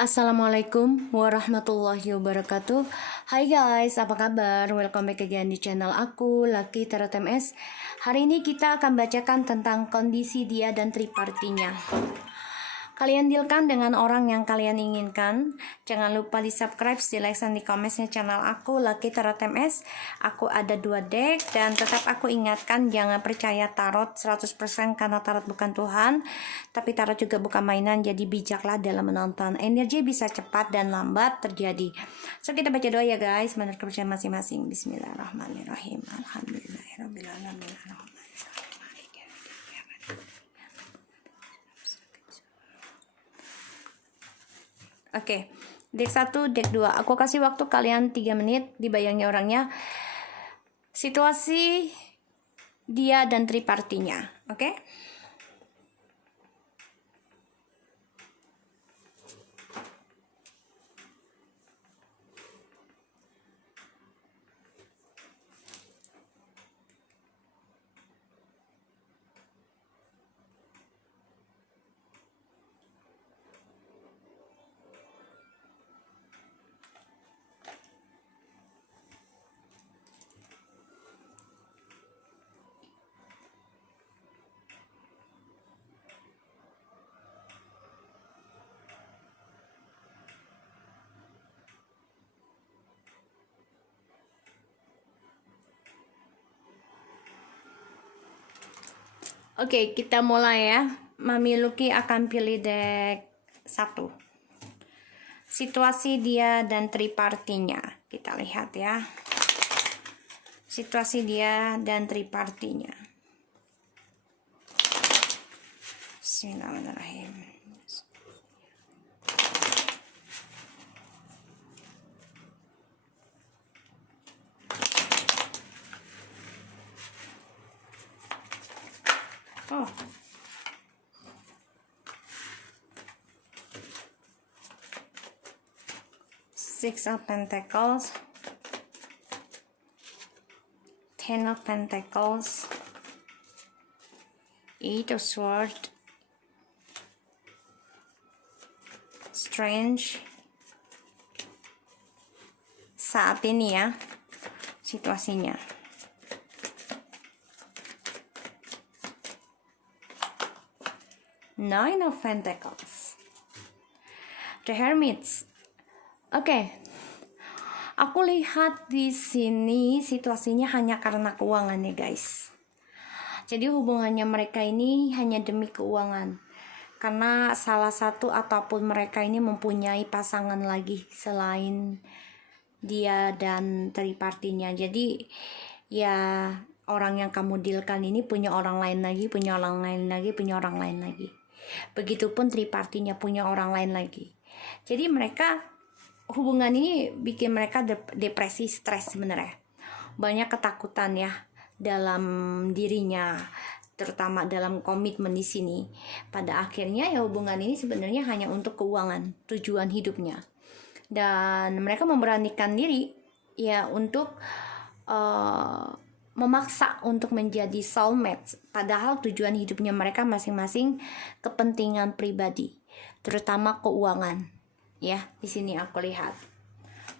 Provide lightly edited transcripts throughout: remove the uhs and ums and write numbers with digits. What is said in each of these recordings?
Assalamualaikum warahmatullahi wabarakatuh. Hai guys, apa kabar? Welcome back again di channel aku, Lucky Tarot MS. Hari ini kita akan bacakan tentang kondisi dia dan tripartinya. Kalian dealkan dengan orang yang kalian inginkan. Jangan lupa di subscribe, di like, dan di komennya channel aku, Lucky Tarot MS. Aku ada 2 deck dan tetap aku ingatkan jangan percaya tarot 100% karena tarot bukan Tuhan. Tapi tarot juga bukan mainan, jadi bijaklah dalam menonton. Energi bisa cepat dan lambat terjadi. So kita baca doa ya guys, menurut kepercayaan masing-masing. Bismillahirrahmanirrahim. Alhamdulillahirrahmanirrahim. Oke, deck 1, deck 2. Aku kasih waktu kalian 3 menit dibayangi orangnya. Situasi dia dan tripartinya, oke? Oke, kita mulai ya. Mami Lucky akan pilih deck 1. Situasi dia dan tripartinya. Kita lihat ya. Situasi dia dan tripartinya. Bismillahirrahmanirrahim. Oh. Six of Pentacles, Ten of Pentacles, Eight of Swords, Strange. Saat ini ya situasinya. Nine of Pentacles, The Hermits. Oke, aku lihat di sini situasinya hanya karena keuangan ya guys. Jadi hubungannya mereka ini hanya demi keuangan. Karena salah satu ataupun mereka ini mempunyai pasangan lagi selain dia dan tripartinya. Jadi ya orang yang kamu dealkan ini punya orang lain lagi, punya orang lain lagi, punya orang lain lagi. Begitupun tripartinya punya orang lain lagi. Jadi mereka hubungan ini bikin mereka depresi, stres sebenarnya. Banyak ketakutan ya dalam dirinya, terutama dalam komitmen di sini. Pada akhirnya ya hubungan ini sebenarnya hanya untuk keuangan, tujuan hidupnya. Dan mereka memberanikan diri ya untuk memaksa untuk menjadi soulmate, padahal tujuan hidupnya mereka masing-masing kepentingan pribadi, terutama keuangan. Ya, di sini aku lihat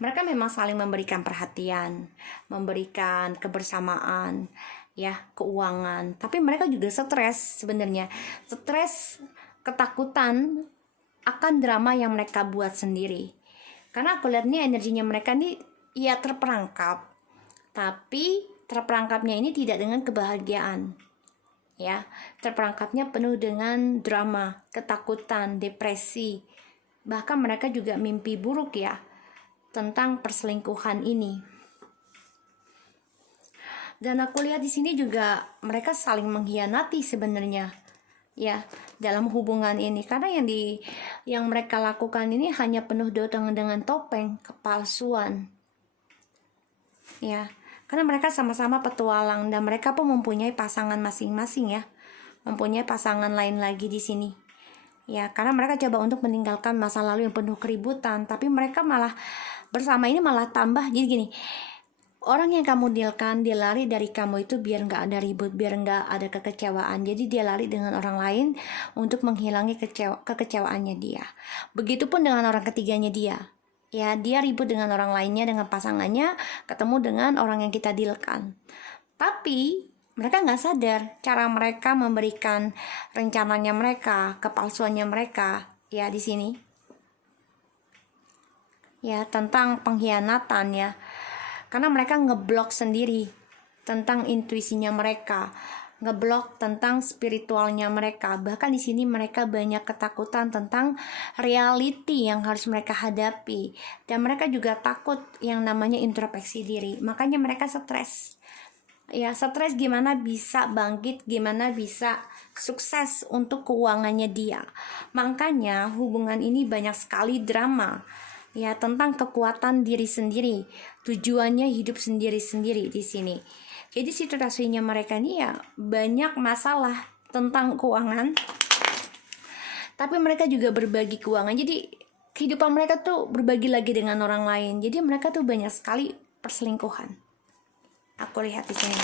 mereka memang saling memberikan perhatian, memberikan kebersamaan, ya, keuangan. Tapi mereka juga stres sebenarnya, stres, ketakutan akan drama yang mereka buat sendiri. Karena aku lihat nih energinya mereka nih ya terperangkap, tapi terperangkapnya ini tidak dengan kebahagiaan, ya, terperangkapnya penuh dengan drama, ketakutan, depresi, bahkan mereka juga mimpi buruk ya tentang perselingkuhan ini. Dan aku lihat di sini juga mereka saling mengkhianati sebenarnya, ya, dalam hubungan ini. Karena yang mereka lakukan ini hanya penuh dengan topeng, kepalsuan, ya. Karena mereka sama-sama petualang dan mereka pun mempunyai pasangan masing-masing ya, mempunyai pasangan lain lagi di sini. Ya, karena mereka coba untuk meninggalkan masa lalu yang penuh keributan, tapi mereka malah bersama ini malah tambah. Jadi gini, Orang yang kamu dealkan, dia lari dari kamu itu biar nggak ada ribut, biar nggak ada kekecewaan. Jadi dia lari dengan orang lain untuk menghilangi kekecewaannya dia. Begitupun dengan orang ketiganya dia. Ya, dia ribut dengan orang lainnya, dengan pasangannya, ketemu dengan orang yang kita dealkan. Tapi mereka nggak sadar cara mereka memberikan rencananya mereka, kepalsuannya mereka. Ya, di sini. Ya, tentang pengkhianatan ya. Karena mereka ngeblok sendiri tentang intuisinya mereka, ngeblok tentang spiritualnya mereka. Bahkan di sini mereka banyak ketakutan tentang reality yang harus mereka hadapi, dan mereka juga takut yang namanya introspeksi diri. Makanya mereka stres. Ya, stres gimana bisa bangkit, gimana bisa sukses untuk keuangannya dia. Makanya hubungan ini banyak sekali drama. Ya, tentang kekuatan diri sendiri, tujuannya hidup sendiri-sendiri di sini. Jadi situasinya mereka nih ya banyak masalah tentang keuangan, tapi mereka juga berbagi keuangan. Jadi kehidupan mereka tuh berbagi lagi dengan orang lain. Jadi mereka tuh banyak sekali perselingkuhan. Aku lihat di sini.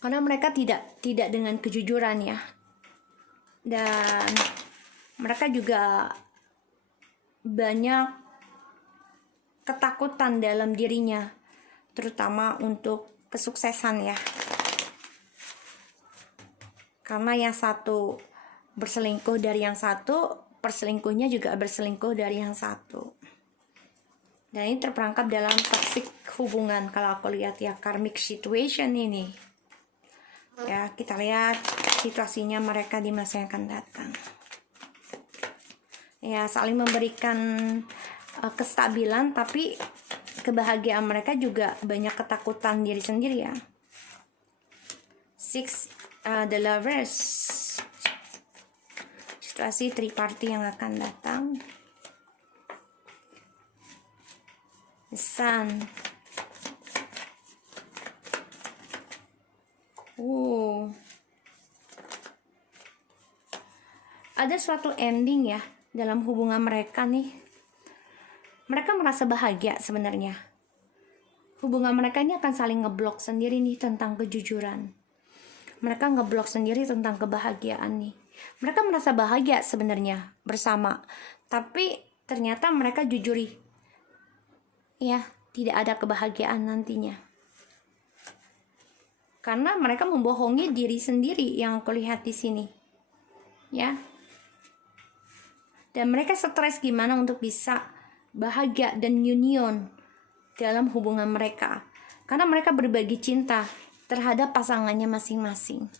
Karena mereka tidak dengan kejujuran ya. Dan mereka juga banyak ketakutan dalam dirinya, terutama untuk kesuksesan ya. Karena yang satu berselingkuh dari yang satu, perselingkuhnya juga berselingkuh dari yang satu. Dan ini terperangkap dalam toxic hubungan kalau aku lihat ya, karmic situation ini. Ya, kita lihat situasinya mereka di masa yang akan datang. Ya, saling memberikan kestabilan, tapi kebahagiaan mereka juga banyak ketakutan diri sendiri ya. The Lovers, situasi triparty yang akan datang. The Sun. Ada suatu ending ya dalam hubungan mereka nih. Mereka merasa bahagia sebenarnya. Hubungan mereka ini akan saling ngeblok sendiri nih tentang kejujuran. Mereka ngeblok sendiri tentang kebahagiaan nih. Mereka merasa bahagia sebenarnya bersama, tapi ternyata mereka jujuri. Ya, tidak ada kebahagiaan nantinya. Karena mereka membohongi diri sendiri yang aku lihat di sini. Ya. Dan mereka stres gimana untuk bisa bahagia dan union dalam hubungan mereka. Karena mereka berbagi cinta terhadap pasangannya masing-masing.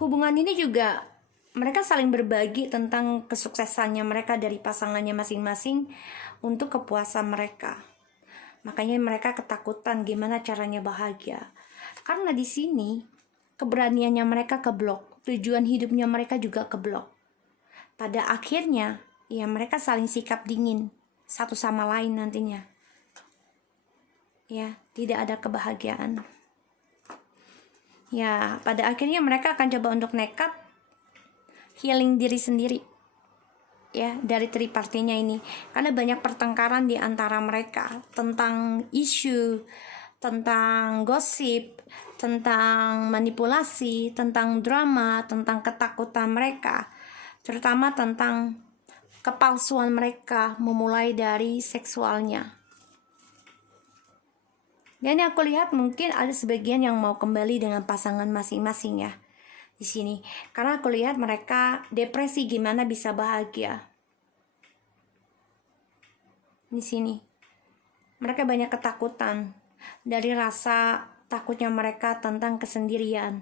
Hubungan ini juga mereka saling berbagi tentang kesuksesannya mereka dari pasangannya masing-masing untuk kepuasan mereka. Makanya mereka ketakutan gimana caranya bahagia. Karena di sini keberaniannya mereka keblok. Tujuan hidupnya mereka juga keblok. Pada akhirnya, ya mereka saling sikap dingin satu sama lain nantinya. Ya, tidak ada kebahagiaan. Ya, pada akhirnya mereka akan coba untuk nekat healing diri sendiri. Ya, dari tripartinya ini. Karena banyak pertengkaran di antara mereka tentang isu, tentang gosip, tentang manipulasi, tentang drama, tentang ketakutan mereka, terutama tentang kepalsuan mereka memulai dari seksualnya. Dan yang aku lihat mungkin ada sebagian yang mau kembali dengan pasangan masing-masing ya di sini, karena aku lihat mereka depresi gimana bisa bahagia di sini. Mereka banyak ketakutan dari rasa takutnya mereka tentang kesendirian.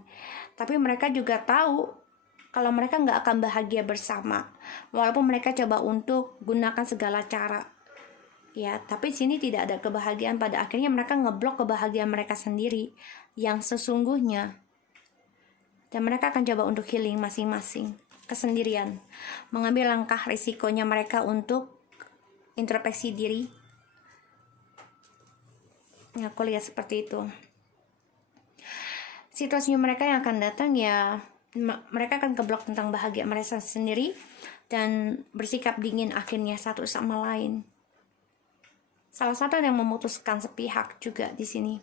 Tapi mereka juga tahu kalau mereka nggak akan bahagia bersama. Walaupun mereka coba untuk gunakan segala cara. Ya, tapi sini tidak ada kebahagiaan. Pada akhirnya mereka ngeblok kebahagiaan mereka sendiri yang sesungguhnya. Dan mereka akan coba untuk healing masing-masing. Kesendirian. Mengambil langkah risikonya mereka untuk introspeksi diri. Ya, aku lihat seperti itu. Situasinya mereka yang akan datang ya, mereka akan keblok tentang bahagia mereka sendiri dan bersikap dingin akhirnya satu sama lain. salah satu yang memutuskan sepihak juga di sini.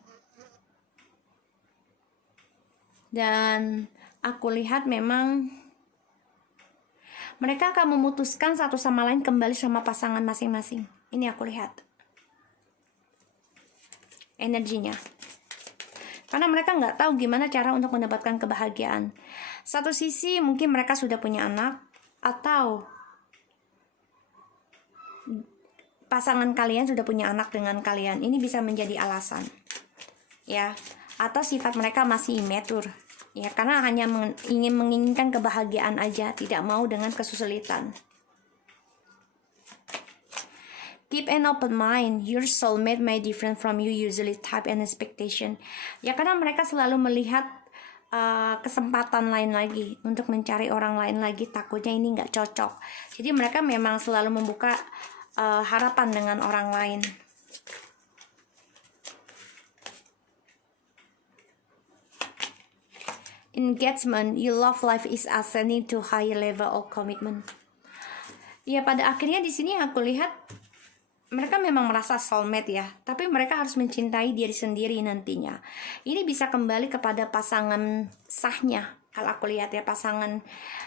Dan aku lihat memang mereka akan memutuskan satu sama lain kembali sama pasangan masing-masing. Ini aku lihat energinya. Karena mereka nggak tahu gimana cara untuk mendapatkan kebahagiaan. Satu sisi mungkin mereka sudah punya anak, atau pasangan kalian sudah punya anak dengan kalian. Ini bisa menjadi alasan, ya. Atau sifat mereka masih immature, ya, karena hanya menginginkan kebahagiaan aja, tidak mau dengan kesulitan. Keep an open mind. Your soulmate may different from you usually type and expectation. Ya, karena mereka selalu melihat kesempatan lain lagi untuk mencari orang lain lagi. Takutnya ini nggak cocok. Jadi mereka memang selalu membuka harapan dengan orang lain. Engagement, your love life is ascending to higher level of commitment. Ya, pada akhirnya di sini aku lihat mereka memang merasa soulmate ya, tapi mereka harus mencintai diri sendiri nantinya. Ini bisa kembali kepada pasangan sahnya. Kalau aku lihat ya, pasangan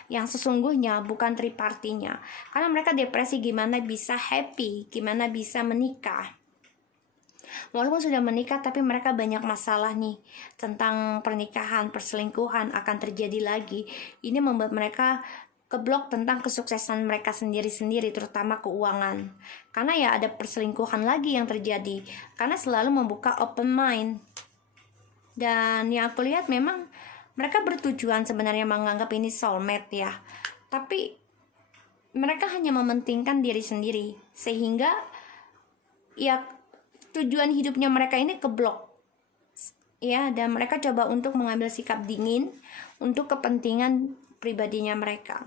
yang sesungguhnya, bukan tripartinya. Karena mereka depresi gimana bisa happy, gimana bisa menikah. Walaupun sudah menikah, tapi mereka banyak masalah nih tentang pernikahan, perselingkuhan akan terjadi lagi. Ini membuat mereka keblok tentang kesuksesan mereka sendiri-sendiri, terutama keuangan. Karena ya ada perselingkuhan lagi yang terjadi. Karena selalu membuka open mind. Dan yang aku lihat memang mereka bertujuan sebenarnya menganggap ini soulmate ya. Tapi mereka hanya mementingkan diri sendiri. Sehingga ya tujuan hidupnya mereka ini keblok, ya, dan mereka coba untuk mengambil sikap dingin untuk kepentingan pribadinya mereka.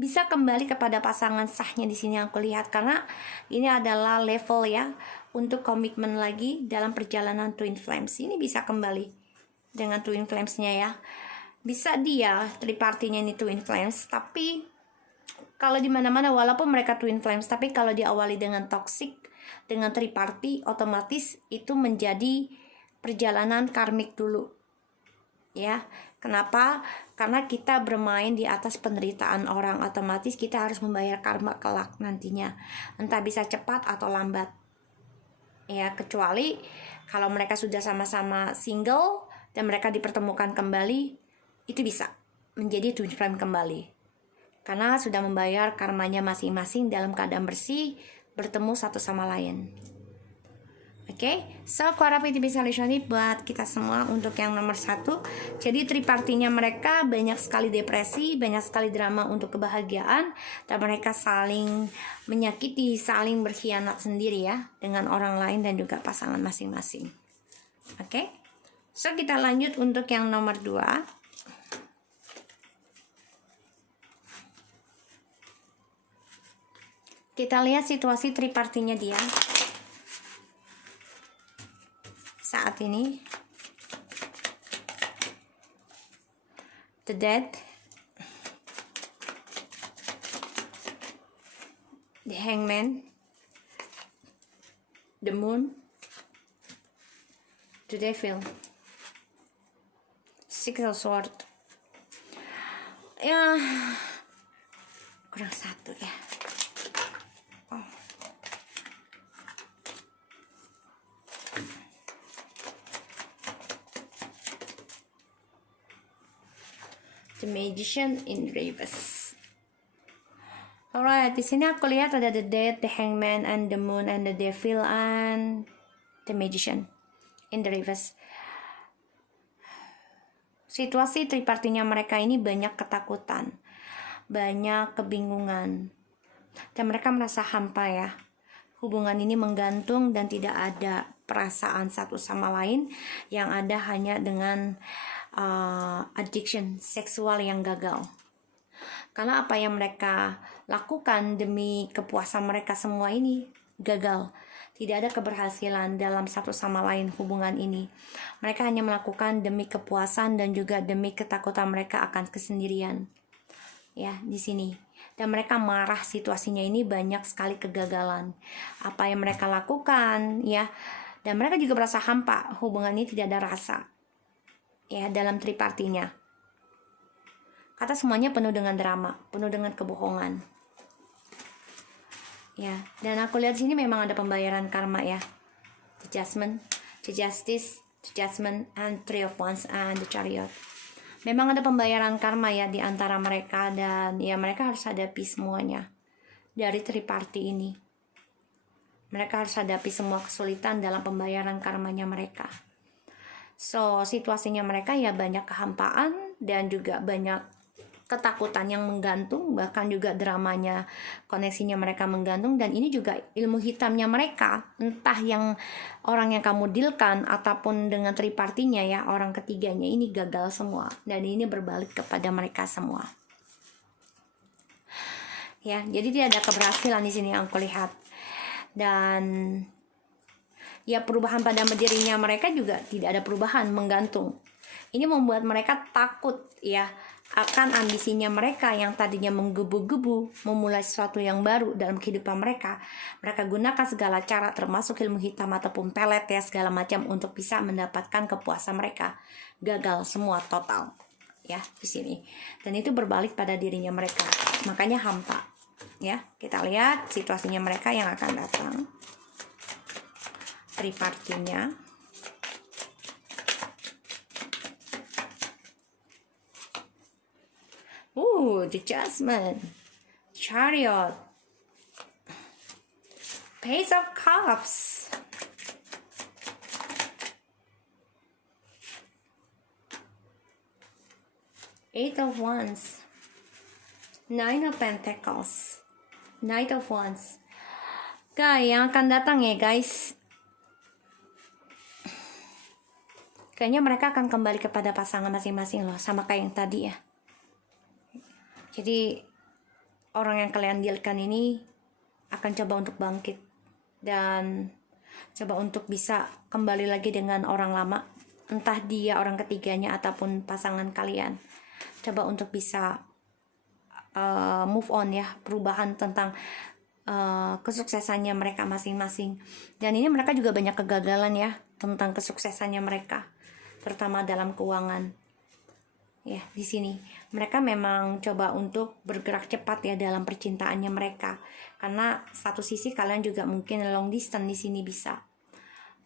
Bisa kembali kepada pasangan sahnya di sini aku lihat, karena ini adalah level ya untuk komitmen lagi dalam perjalanan twin flames. Ini bisa kembali dengan twin flamesnya ya. Bisa dia tripartinya ini twin flames, tapi kalau di mana-mana walaupun mereka twin flames, tapi kalau diawali dengan toxic, dengan triparti, otomatis itu menjadi perjalanan karmik dulu. Ya, kenapa? Karena kita bermain di atas penderitaan orang, otomatis kita harus membayar karma kelak nantinya. Entah bisa cepat atau lambat. Ya, kecuali kalau mereka sudah sama-sama single dan mereka dipertemukan kembali, itu bisa menjadi twin flame kembali. Karena sudah membayar karmanya masing-masing dalam keadaan bersih, bertemu satu sama lain. Oke, so aku harap itu bisa resonate buat kita semua untuk yang nomor 1. Jadi tripartinya mereka banyak sekali depresi, banyak sekali drama untuk kebahagiaan, dan mereka saling menyakiti, saling berkhianat sendiri ya dengan orang lain dan juga pasangan masing-masing. Oke, so kita lanjut untuk yang nomor 2. Kita lihat situasi tripartinya dia saat ini. The Death, the Hangman, the Moon, the Devil, Six of Swords. Ya, kurang 1 ya. The Magician in reverse. Alright, di sini aku lihat ada the Death, the Hangman, and the Moon, and the Devil, and the Magician in the reverse. Situasi tripartinya mereka ini banyak ketakutan, banyak kebingungan, dan mereka merasa hampa ya. Hubungan ini menggantung dan tidak ada perasaan satu sama lain, yang ada hanya dengan addiction seksual yang gagal. Karena apa yang mereka lakukan demi kepuasan mereka semua ini gagal. Tidak ada keberhasilan dalam satu sama lain hubungan ini. Mereka hanya melakukan demi kepuasan dan juga demi ketakutan mereka akan kesendirian. Ya, di sini. dan mereka marah. Situasinya ini banyak sekali kegagalan apa yang mereka lakukan ya, dan mereka juga merasa hampa, hubungan ini tidak ada rasa ya dalam tripartinya, kata semuanya penuh dengan drama, penuh dengan kebohongan ya. Dan aku lihat sini memang ada pembayaran karma ya, the judgment, the justice, the judgment, and three of wands and the chariot. Memang ada pembayaran karma ya di antara mereka, dan ya mereka harus hadapi semuanya dari triparti ini. Mereka harus hadapi semua kesulitan dalam pembayaran karmanya mereka. So, situasinya mereka ya banyak kehampaan dan juga banyak ketakutan yang menggantung, bahkan juga dramanya, koneksinya mereka menggantung. Dan ini juga ilmu hitamnya mereka, entah yang orang yang kamu dealkan ataupun dengan tripartinya ya, orang ketiganya ini gagal semua, dan ini berbalik kepada mereka semua ya. Jadi tidak ada keberhasilan di sini yang aku lihat, dan ya perubahan pada dirinya mereka juga tidak ada perubahan, menggantung. Ini membuat mereka takut ya akan ambisinya mereka yang tadinya menggebu-gebu memulai sesuatu yang baru dalam kehidupan mereka. Mereka gunakan segala cara termasuk ilmu hitam ataupun pelet ya, segala macam untuk bisa mendapatkan kepuasan mereka. Gagal semua total ya di sini. Dan itu berbalik pada dirinya mereka. Makanya hampa ya. Kita lihat situasinya mereka yang akan datang. Tripartinya. The Judgment, Chariot, Page of Cups, Eight of Wands, Nine of Pentacles, Knight of Wands. Guys, yang akan datang ya guys, kayaknya mereka akan kembali kepada pasangan masing-masing loh, sama kayak yang tadi ya. Jadi orang yang kalian dealkan ini akan coba untuk bangkit dan coba untuk bisa kembali lagi dengan orang lama, entah dia orang ketiganya ataupun pasangan kalian. Coba untuk bisa move on ya, perubahan tentang kesuksesannya mereka masing-masing. Dan ini mereka juga banyak kegagalan ya tentang kesuksesannya mereka, terutama dalam keuangan. Ya, di sini mereka memang coba untuk bergerak cepat ya dalam percintaannya mereka. Karena satu sisi kalian juga mungkin long distance di sini bisa.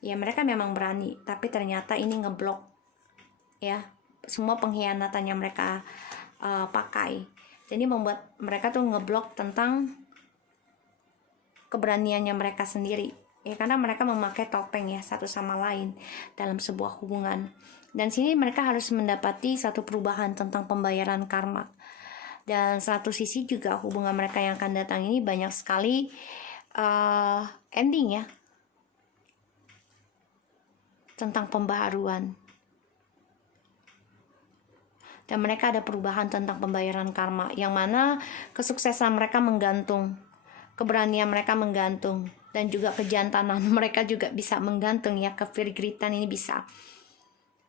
Ya, mereka memang berani, tapi ternyata ini ngeblok ya semua pengkhianatannya mereka pakai. Jadi membuat mereka tuh ngeblok tentang keberaniannya mereka sendiri. Ya, karena mereka memakai topeng ya satu sama lain dalam sebuah hubungan. Dan sini mereka harus mendapati satu perubahan tentang pembayaran karma. Dan satu sisi juga hubungan mereka yang akan datang ini banyak sekali ending ya, tentang pembaharuan. Dan mereka ada perubahan tentang pembayaran karma, yang mana kesuksesan mereka menggantung, keberanian mereka menggantung, dan juga kejantanan mereka juga bisa menggantung ya, kefirgritan ini bisa.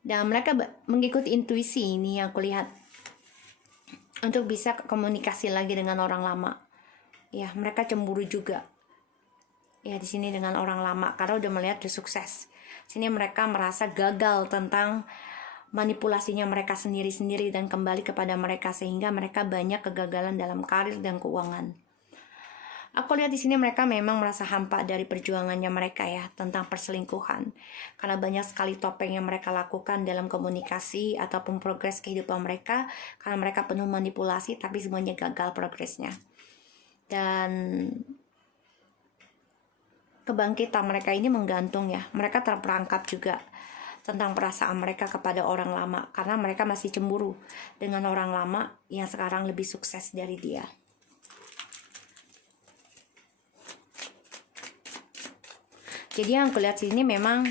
Dan mereka mengikuti intuisi ini yang aku lihat, untuk bisa komunikasi lagi dengan orang lama. Ya, mereka cemburu juga. Ya, di sini dengan orang lama karena udah melihat dia sukses. Sini mereka merasa gagal tentang manipulasinya mereka sendiri-sendiri dan kembali kepada mereka, sehingga mereka banyak kegagalan dalam karir dan keuangan. Aku lihat di sini mereka memang merasa hampa dari perjuangannya mereka ya tentang perselingkuhan, karena banyak sekali topeng yang mereka lakukan dalam komunikasi ataupun progres kehidupan mereka, karena mereka penuh manipulasi tapi semuanya gagal progresnya. Dan kebangkitan mereka ini menggantung ya, mereka terperangkap juga tentang perasaan mereka kepada orang lama, karena mereka masih cemburu dengan orang lama yang sekarang lebih sukses dari dia. Jadi yang aku lihat sini memang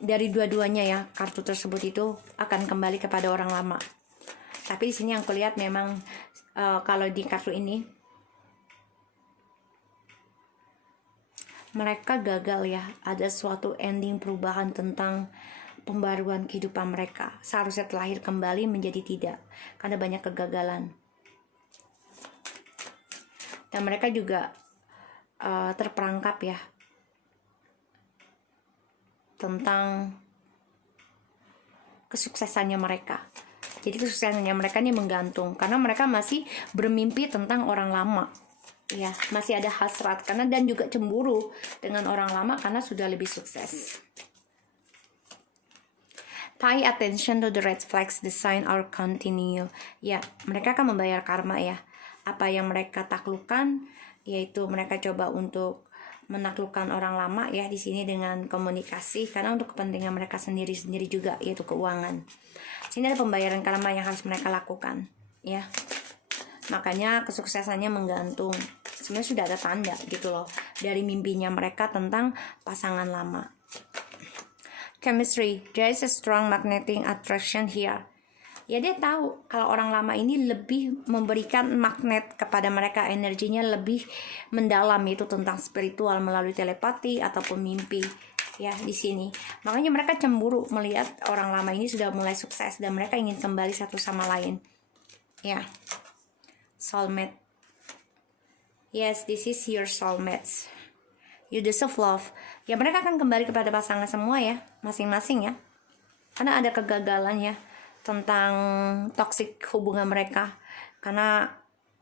dari dua-duanya ya, kartu tersebut itu akan kembali kepada orang lama. Tapi di sini yang aku lihat memang kalau di kartu ini mereka gagal ya, ada suatu ending perubahan tentang pembaruan kehidupan mereka. Seharusnya terlahir kembali menjadi tidak, karena banyak kegagalan. dan mereka juga terperangkap ya tentang kesuksesannya mereka. Jadi kesuksesannya mereka ini menggantung karena mereka masih bermimpi tentang orang lama. Ya, masih ada hasrat karena dan juga cemburu dengan orang lama karena sudah lebih sukses. Pay attention to the red flags, the sign or continue. Ya, mereka akan membayar karma ya. Apa yang mereka taklukkan, yaitu mereka coba untuk menaklukkan orang lama ya di sini dengan komunikasi karena untuk kepentingan mereka sendiri-sendiri juga, yaitu keuangan. Sini ada pembayaran karma yang harus mereka lakukan ya. Makanya kesuksesannya menggantung. Sebenarnya sudah ada tanda gitu loh dari mimpinya mereka tentang pasangan lama. Chemistry, there is a strong magnetic attraction here. Ya dia tahu kalau orang lama ini lebih memberikan magnet kepada mereka, energinya lebih mendalam, itu tentang spiritual melalui telepati ataupun mimpi ya di sini. Makanya mereka cemburu melihat orang lama ini sudah mulai sukses dan mereka ingin kembali satu sama lain. Ya. Soulmate. Yes, this is your soulmates. You deserve love. Ya mereka akan kembali kepada pasangan semua ya, masing-masing ya. Karena ada kegagalan ya tentang toxic hubungan mereka. Karena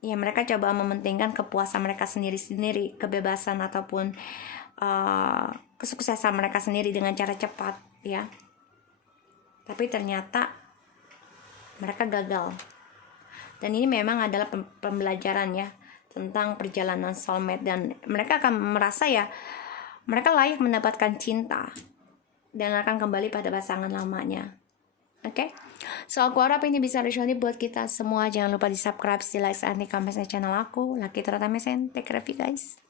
ya mereka coba mementingkan kepuasan mereka sendiri-sendiri, kebebasan ataupun kesuksesan mereka sendiri dengan cara cepat ya. Tapi ternyata mereka gagal. Dan ini memang adalah pembelajaran ya tentang perjalanan soulmate, dan mereka akan merasa ya mereka layak mendapatkan cinta dan akan kembali pada pasangan lamanya. Oke? So aku harap ini bisa resonate buat kita semua. Jangan lupa di subscribe, di like, dan di comment channel aku. Lucky Trata Mesen. Take care of you guys.